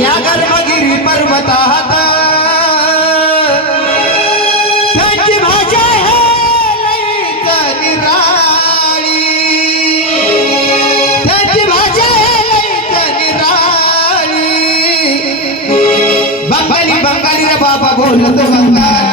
या गर्भगिरी पर्वतात त्यांची भाषा हे निराळी. त्यांची भाषा हे निराळी. बंगाली बंगाली रे बाबा बोलतो बंगाली.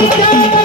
Thank you.